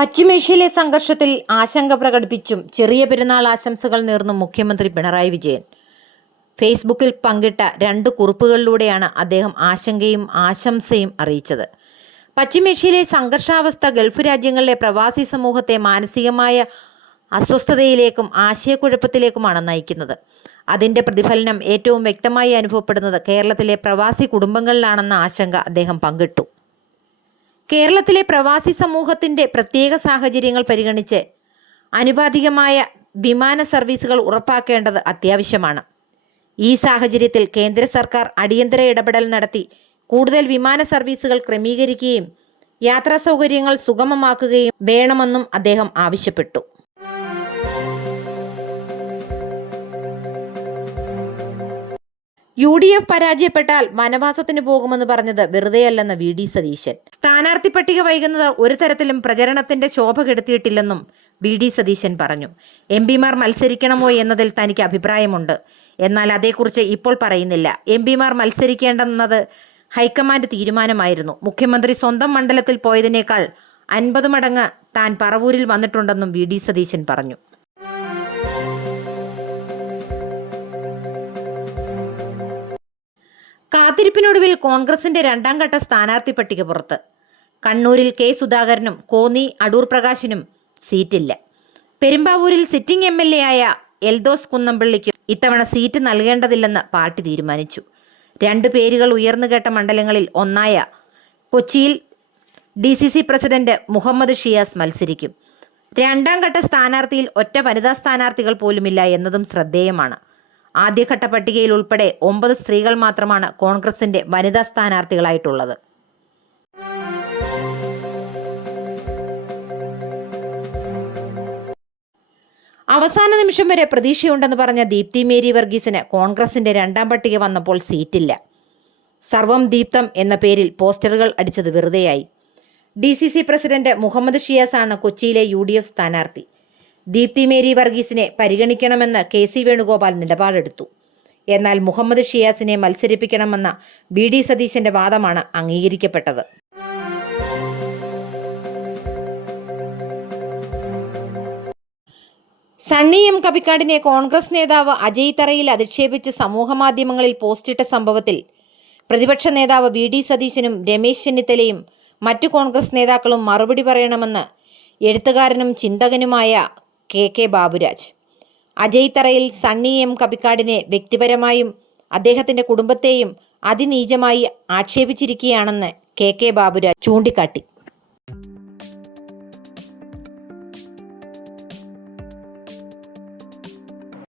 പശ്ചിമേഷ്യയിലെ സംഘർഷത്തിൽ ആശങ്ക പ്രകടിപ്പിച്ചും ചെറിയ പെരുന്നാൾ ആശംസകൾ നേർന്നും മുഖ്യമന്ത്രി പിണറായി വിജയൻ ഫേസ്ബുക്കിൽ പങ്കിട്ട 2 കുറിപ്പുകളിലൂടെയാണ് അദ്ദേഹം ആശങ്കയും ആശംസയും അറിയിച്ചത്. പശ്ചിമേഷ്യയിലെ സംഘർഷാവസ്ഥ ഗൾഫ് രാജ്യങ്ങളിലെ പ്രവാസി സമൂഹത്തെ മാനസികമായ അസ്വസ്ഥതയിലേക്കും ആശയക്കുഴപ്പത്തിലേക്കുമാണ് നയിക്കുന്നത്. അതിൻ്റെ പ്രതിഫലനം ഏറ്റവും വ്യക്തമായി അനുഭവപ്പെടുന്നത് കേരളത്തിലെ പ്രവാസി കുടുംബങ്ങളിലാണെന്ന ആശങ്ക അദ്ദേഹം പങ്കിട്ടു. കേരളത്തിലെ പ്രവാസി സമൂഹത്തിൻ്റെ പ്രത്യേക സാഹചര്യങ്ങൾ പരിഗണിച്ച് ആനുപാതികമായ വിമാന സർവീസുകൾ ഉറപ്പാക്കേണ്ടത് അത്യാവശ്യമാണ്. ഈ സാഹചര്യത്തിൽ കേന്ദ്ര സർക്കാർ അടിയന്തര ഇടപെടൽ നടത്തി കൂടുതൽ വിമാന സർവീസുകൾ ക്രമീകരിക്കുകയും യാത്രാ സൗകര്യങ്ങൾ സുഗമമാക്കുകയും വേണമെന്നും അദ്ദേഹം ആവശ്യപ്പെട്ടു. UDF പരാജയപ്പെട്ടാൽ വനവാസത്തിന് പോകുമെന്ന് പറഞ്ഞത് വെറുതെയല്ലെന്ന് VD സതീശൻ. സ്ഥാനാർത്ഥി പട്ടിക വൈകുന്നത് ഒരു തരത്തിലും പ്രചരണത്തിന്റെ ശോഭ കെടുത്തിയിട്ടില്ലെന്നും VD സതീശൻ പറഞ്ഞു. MPമാർ മത്സരിക്കണമോ എന്നതിൽ തനിക്ക് അഭിപ്രായമുണ്ട്, എന്നാൽ അതേക്കുറിച്ച് ഇപ്പോൾ പറയുന്നില്ല. MPമാർ മത്സരിക്കേണ്ടെന്നത് ഹൈക്കമാൻഡ് തീരുമാനമായിരുന്നു. മുഖ്യമന്ത്രി സ്വന്തം മണ്ഡലത്തിൽ പോയതിനേക്കാൾ 50 മടങ്ങ് താൻ പറവൂരിൽ വന്നിട്ടുണ്ടെന്നും VD സതീശൻ പറഞ്ഞു. കാത്തിരിപ്പിനൊടുവിൽ കോൺഗ്രസിന്റെ 2ാം ഘട്ട സ്ഥാനാർത്ഥി പട്ടിക പുറത്ത്. കണ്ണൂരിൽ K സുധാകരനും കോന്നി അടൂർ പ്രകാശിനും സീറ്റില്ല. പെരുമ്പാവൂരിൽ സിറ്റിംഗ് MLA ആയ എൽദോസ് കുന്നംപള്ളിക്കും ഇത്തവണ സീറ്റ് നൽകേണ്ടതില്ലെന്ന് പാർട്ടി തീരുമാനിച്ചു. 2 പേരുകൾ ഉയർന്നുകേട്ട മണ്ഡലങ്ങളിൽ ഒന്നായ കൊച്ചിയിൽ DCC പ്രസിഡന്റ് മുഹമ്മദ് ഷിയാസ് മത്സരിക്കും. 2ാം ഘട്ട സ്ഥാനാർത്ഥിയിൽ ഒറ്റ വനിതാ സ്ഥാനാർത്ഥികൾ പോലുമില്ല എന്നതും ശ്രദ്ധേയമാണ്. ആദ്യഘട്ട പട്ടികയിൽ ഉൾപ്പെടെ 9 സ്ത്രീകൾ മാത്രമാണ് കോൺഗ്രസിന്റെ വനിതാ സ്ഥാനാർത്ഥികളായിട്ടുള്ളത്. അവസാന നിമിഷം വരെ പ്രതീക്ഷയുണ്ടെന്ന് പറഞ്ഞ ദീപ്തി മേരി വർഗീസിന് കോൺഗ്രസിന്റെ 2ാം പട്ടിക വന്നപ്പോൾ സീറ്റില്ല. സർവം ദീപ്തം എന്ന പേരിൽ പോസ്റ്ററുകൾ അടിച്ചത് വെറുതെയായി. DCC പ്രസിഡന്റ് മുഹമ്മദ് ഷിയാസാണ് കൊച്ചിയിലെ UDF സ്ഥാനാർത്ഥി. ദീപ്തി മേരി വർഗീസിനെ പരിഗണിക്കണമെന്ന് KC വേണുഗോപാൽ നിലപാടെടുത്തു. എന്നാൽ മുഹമ്മദ് ഷിയാസിനെ മത്സരിപ്പിക്കണമെന്ന VD സതീശന്റെ വാദമാണ് അംഗീകരിക്കപ്പെട്ടത്. സണ്ണി M കബിക്കാടിനെ കോൺഗ്രസ് നേതാവ് അജയ് തറയിൽ അധിക്ഷേപിച്ച് സമൂഹമാധ്യമങ്ങളിൽ പോസ്റ്റിട്ട സംഭവത്തിൽ പ്രതിപക്ഷ നേതാവ് VD സതീശനും രമേശ് ചെന്നിത്തലയും മറ്റു കോൺഗ്രസ് നേതാക്കളും മറുപടി പറയണമെന്ന് എഴുത്തുകാരനും ചിന്തകനുമായ KK ബാബുരാജ്. അജയ് തറയിൽ സണ്ണി M കബിക്കാടിനെ വ്യക്തിപരമായും അദ്ദേഹത്തിൻ്റെ കുടുംബത്തെയും അതിനീചമായി ആക്ഷേപിച്ചിരിക്കുകയാണെന്ന് KK ബാബുരാജ് ചൂണ്ടിക്കാട്ടി.